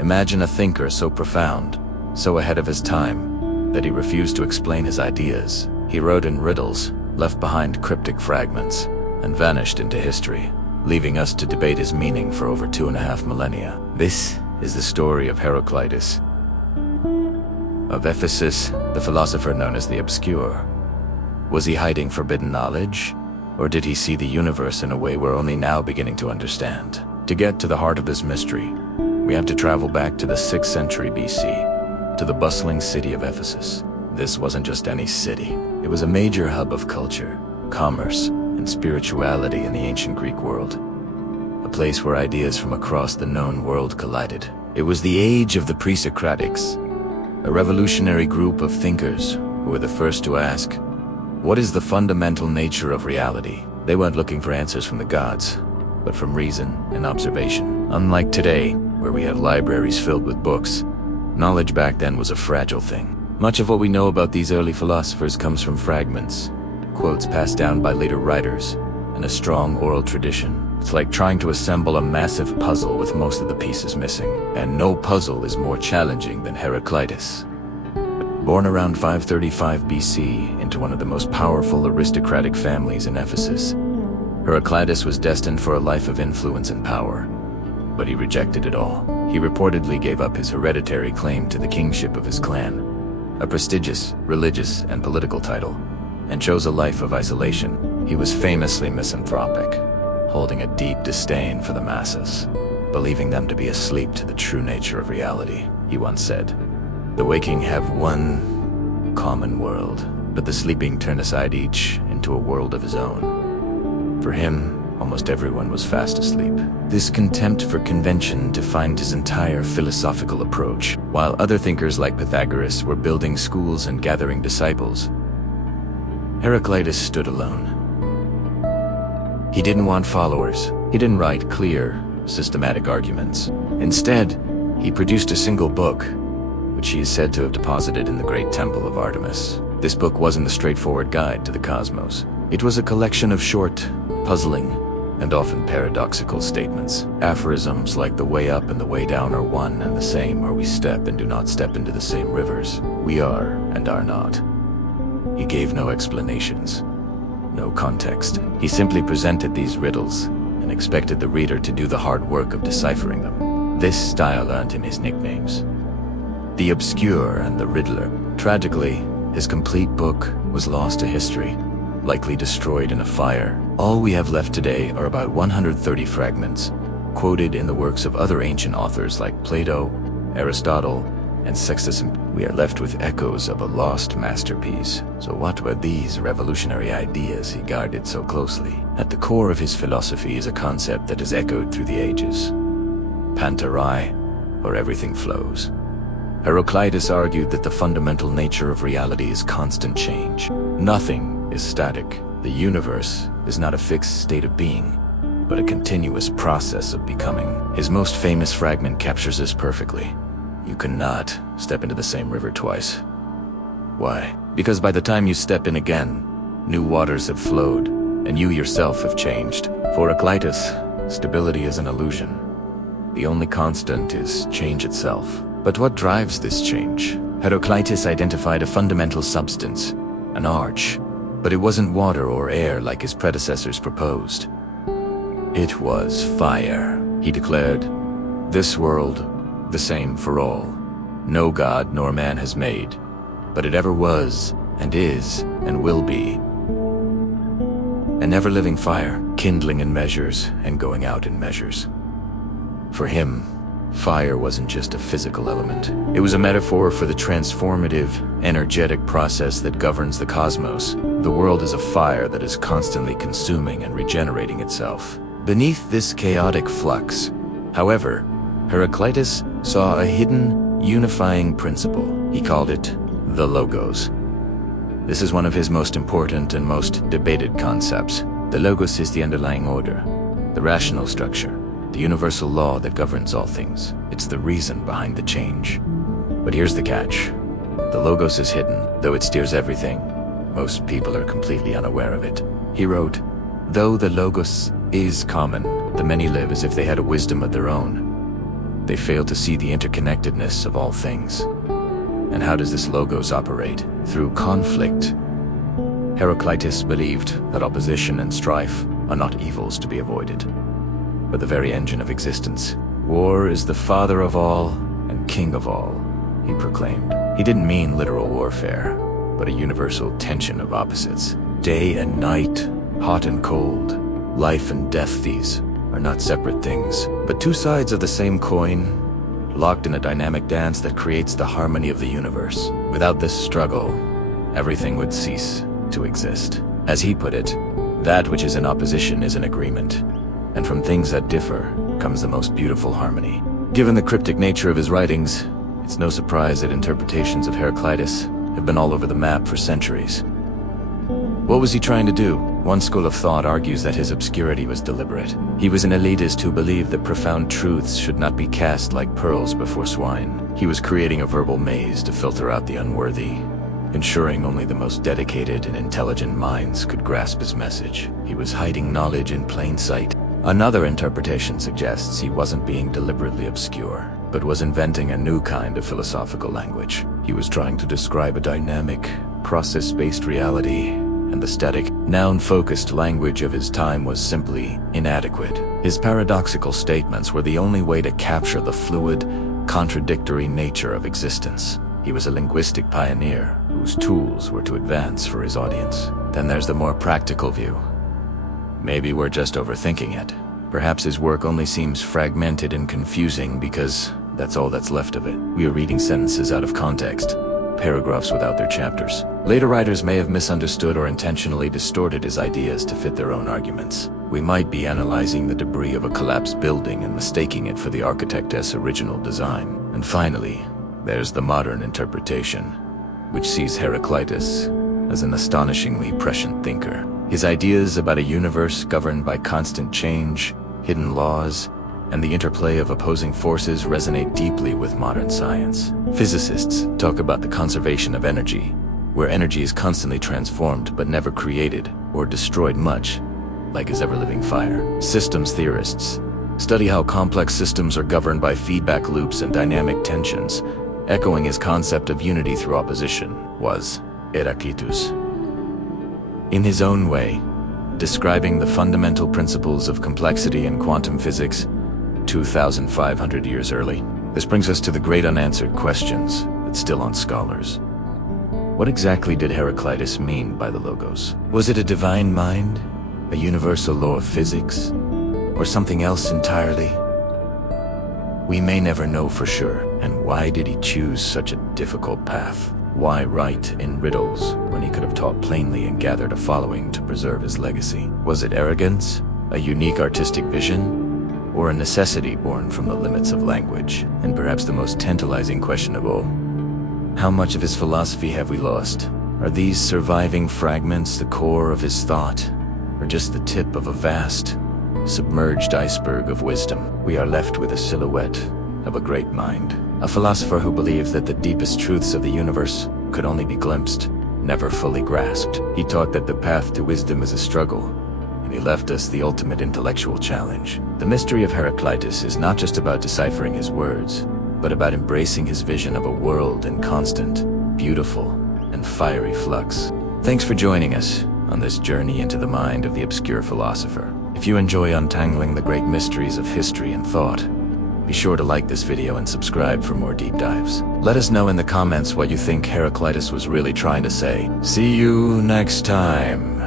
Imagine a thinker so profound, so ahead of his time, that he refused to explain his ideas. He wrote in riddles, left behind cryptic fragments, and vanished into history, leaving us to debate his meaning for over 2.5 millennia. This is the story of Heraclitus, of Ephesus, the philosopher known as the obscure. Was he hiding forbidden knowledge? Or did he see the universe in a way we're only now beginning to understand? To get to the heart of this mystery, we have to travel back to the 6th century BC, to the bustling city of Ephesus. This wasn't just any city. It was a major hub of culture, commerce, and spirituality in the ancient Greek world. A place where ideas from across the known world collided. It was the age of the pre-Socratics, a revolutionary group of thinkers who were the first to ask, what is the fundamental nature of reality? They weren't looking for answers from the gods, but from reason and observation. Unlike today, where we have libraries filled with books, knowledge back then was a fragile thing. Much of what we know about these early philosophers comes from fragments, quotes passed down by later writers, and a strong oral tradition. It's like trying to assemble a massive puzzle with most of the pieces missing. And no puzzle is more challenging than Heraclitus. Born around 535 BC into one of the most powerful aristocratic families in Ephesus, Heraclitus was destined for a life of influence and power, but he rejected it all. He reportedly gave up his hereditary claim to the kingship of his clan, a prestigious religious and political title, and chose a life of isolation. He was famously misanthropic, holding a deep disdain for the masses, believing them to be asleep to the true nature of reality. He once said, "The waking have one common world, but the sleeping turn aside each into a world of his own." For him, almost everyone was fast asleep. This contempt for convention defined his entire philosophical approach. While other thinkers like Pythagoras were building schools and gathering disciples, Heraclitus stood alone. He didn't want followers. He didn't write clear, systematic arguments. Instead, he produced a single book, which he is said to have deposited in the great temple of Artemis. This book wasn't a straightforward guide to the cosmos. It was a collection of short, puzzling, and often paradoxical statements. Aphorisms like the way up and the way down are one and the same, or we step and do not step into the same rivers. We are and are not. He gave no explanations, no context. He simply presented these riddles and expected the reader to do the hard work of deciphering them. This style earned him his nicknames, the Obscure and the Riddler. Tragically, his complete book was lost to history, likely destroyed in a fire. All we have left today are about 130 fragments, quoted in the works of other ancient authors like Plato, Aristotle, and Sextus. We are left with echoes of a lost masterpiece. So what were these revolutionary ideas he guarded so closely? At the core of his philosophy is a concept that has echoed through the ages: pantarai, or everything flows. Heraclitus argued that the fundamental nature of reality is constant change. Nothing is static. The universe is not a fixed state of being, but a continuous process of becoming. His most famous fragment captures this perfectly. You cannot step into the same river twice. Why? Because by the time you step in again, new waters have flowed, and you yourself have changed. For Heraclitus, stability is an illusion. The only constant is change itself. But what drives this change? Heraclitus identified a fundamental substance, an arch. But it wasn't water or air like his predecessors proposed. It was fire. He declared, "This world, the same for all. No god nor man has made, but it ever was, and is, and will be. An ever-living fire, kindling in measures and going out in measures." For him, fire wasn't just a physical element. It was a metaphor for the transformative, energetic process that governs the cosmos. The world is a fire that is constantly consuming and regenerating itself. Beneath this chaotic flux, however, Heraclitus saw a hidden, unifying principle. He called it the Logos. This is one of his most important and most debated concepts. The Logos is the underlying order, the rational structure, the universal law that governs all things. It's the reason behind the change. But here's the catch. The Logos is hidden, though it steers everything. Most people are completely unaware of it. He wrote, "Though the Logos is common, the many live as if they had a wisdom of their own. They fail to see the interconnectedness of all things. And how does this logos operate? Through conflict. Heraclitus believed that opposition and strife are not evils to be avoided, but the very engine of existence. War is the father of all and king of all, he proclaimed. He didn't mean literal warfare, but a universal tension of opposites. Day and night, hot and cold, life and death, these are not separate things, but two sides of the same coin, locked in a dynamic dance that creates the harmony of the universe. Without this struggle, everything would cease to exist. As he put it, that which is in opposition is in agreement, and from things that differ comes the most beautiful harmony. Given the cryptic nature of his writings, it's no surprise that interpretations of Heraclitus have been all over the map for centuries. What was he trying to do? One school of thought argues that his obscurity was deliberate. He was an elitist who believed that profound truths should not be cast like pearls before swine. He was creating a verbal maze to filter out the unworthy, ensuring only the most dedicated and intelligent minds could grasp his message. He was hiding knowledge in plain sight. Another interpretation suggests he wasn't being deliberately obscure, but was inventing a new kind of philosophical language. He was trying to describe a dynamic, process-based reality, and the static, noun-focused language of his time was simply inadequate. His paradoxical statements were the only way to capture the fluid, contradictory nature of existence. He was a linguistic pioneer whose tools were to advance for his audience. Then there's the more practical view. Maybe we're just overthinking it. Perhaps his work only seems fragmented and confusing because that's all that's left of it. We are reading sentences out of context, paragraphs without their chapters. Later writers may have misunderstood or intentionally distorted his ideas to fit their own arguments. We might be analyzing the debris of a collapsed building and mistaking it for the architect's original design. And finally, there's the modern interpretation, which sees Heraclitus as an astonishingly prescient thinker. His ideas about a universe governed by constant change, hidden laws, and the interplay of opposing forces resonate deeply with modern science. Physicists talk about the conservation of energy, where energy is constantly transformed but never created or destroyed, much like his ever-living fire. Systems theorists study how complex systems are governed by feedback loops and dynamic tensions. Echoing his concept of unity through opposition was Heraclitus. In his own way, describing the fundamental principles of complexity in quantum physics 2,500 years early. This brings us to the great unanswered questions that still haunt scholars. What exactly did Heraclitus mean by the logos? Was it a divine mind, a universal law of physics, or something else entirely? We may never know for sure. And why did he choose such a difficult path? Why write in riddles when he could have taught plainly and gathered a following to preserve his legacy? Was it arrogance, a unique artistic vision, or a necessity born from the limits of language? And perhaps the most tantalizing question of all, how much of his philosophy have we lost? Are these surviving fragments the core of his thought, or just the tip of a vast, submerged iceberg of wisdom? We are left with a silhouette of a great mind, a philosopher who believed that the deepest truths of the universe could only be glimpsed, never fully grasped. He taught that the path to wisdom is a struggle, and he left us the ultimate intellectual challenge. The mystery of Heraclitus is not just about deciphering his words, but about embracing his vision of a world in constant, beautiful, and fiery flux. Thanks for joining us on this journey into the mind of the obscure philosopher. If you enjoy untangling the great mysteries of history and thought, be sure to like this video and subscribe for more deep dives. Let us know in the comments what you think Heraclitus was really trying to say. See you next time.